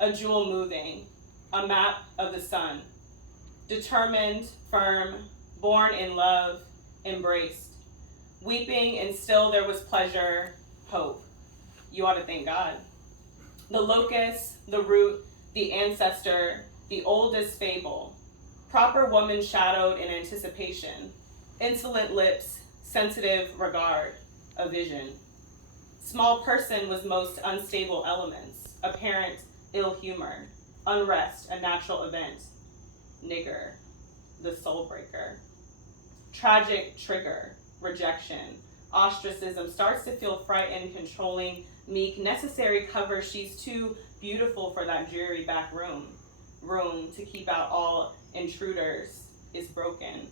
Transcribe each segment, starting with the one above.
a jewel moving, a map of the sun. Determined, firm, born in love, embraced. Weeping, and still there was pleasure, hope. You ought to thank God. The locust, the root, the ancestor, the oldest fable. Proper woman shadowed in anticipation. Insolent lips, sensitive regard, a vision. Small person was most unstable elements, apparent ill humor, unrest, a natural event. Nigger, the soul breaker. Tragic trigger, rejection. Ostracism starts to feel frightened, controlling, meek, necessary cover. She's too beautiful for that dreary back room. Room to keep out all intruders is broken.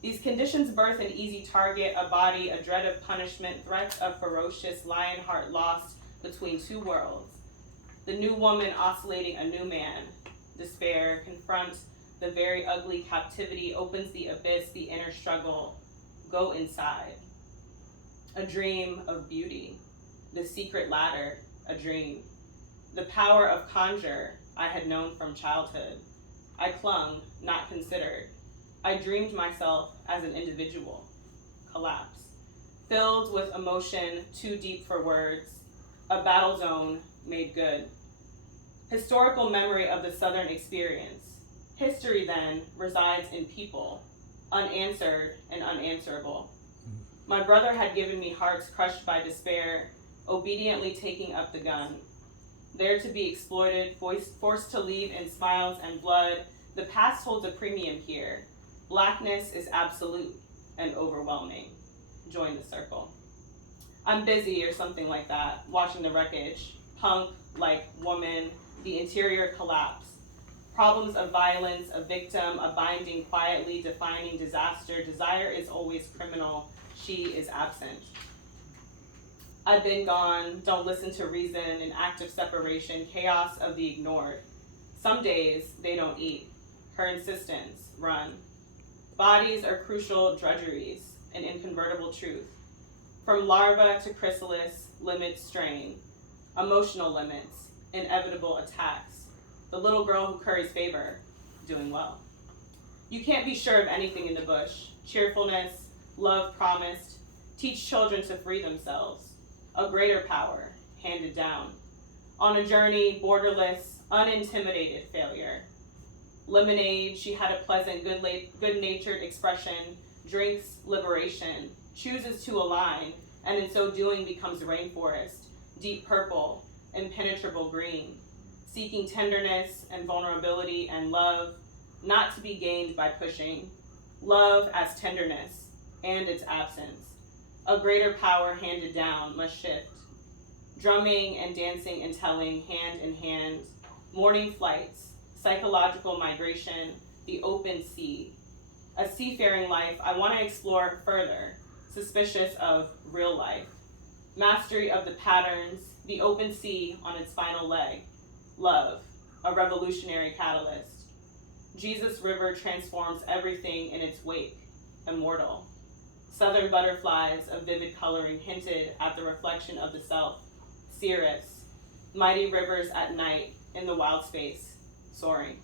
These conditions birth an easy target, a body, a dread of punishment, threats of ferocious lion heart lost between two worlds. The new woman oscillating a new man. Despair confronts the very ugly captivity, opens the abyss, the inner struggle. Go inside. A dream of beauty. The secret ladder, a dream. The power of conjure I had known from childhood. I clung, not considered. I dreamed myself as an individual. Collapse. Filled with emotion too deep for words. A battle zone made good. Historical memory of the Southern experience. History, then, resides in people, unanswered and unanswerable. My brother had given me hearts crushed by despair, obediently taking up the gun. There to be exploited, forced to leave in smiles and blood, the past holds a premium here. Blackness is absolute and overwhelming. Join the circle. I'm busy or something like that, watching the wreckage. Punk, like woman, the interior collapse. Problems of violence, a victim, a binding quietly defining disaster. Desire is always criminal. She is absent. I've been gone, don't listen to reason, an act of separation, chaos of the ignored. Some days they don't eat. Her insistence, run. Bodies are crucial drudgeries, an inconvertible truth. From larva to chrysalis, limits strain. Emotional limits, inevitable attacks. The little girl who curries favor, doing well. You can't be sure of anything in the bush. Cheerfulness, love promised, teach children to free themselves. A greater power, handed down. On a journey, borderless, unintimidated failure. Lemonade, she had a pleasant, good-natured expression, drinks liberation, chooses to align, and in so doing becomes rainforest, deep purple, impenetrable green, seeking tenderness and vulnerability and love, not to be gained by pushing. Love as tenderness and its absence. A greater power handed down must shift. Drumming and dancing and telling, hand in hand. Morning flights, psychological migration, the open sea. A seafaring life I want to explore further, suspicious of real life. Mastery of the patterns, the open sea on its final leg. Love, a revolutionary catalyst. Jesus River transforms everything in its wake, immortal. Southern butterflies of vivid coloring hinted at the reflection of the self. Cirrus, mighty rivers at night in the wild space, soaring.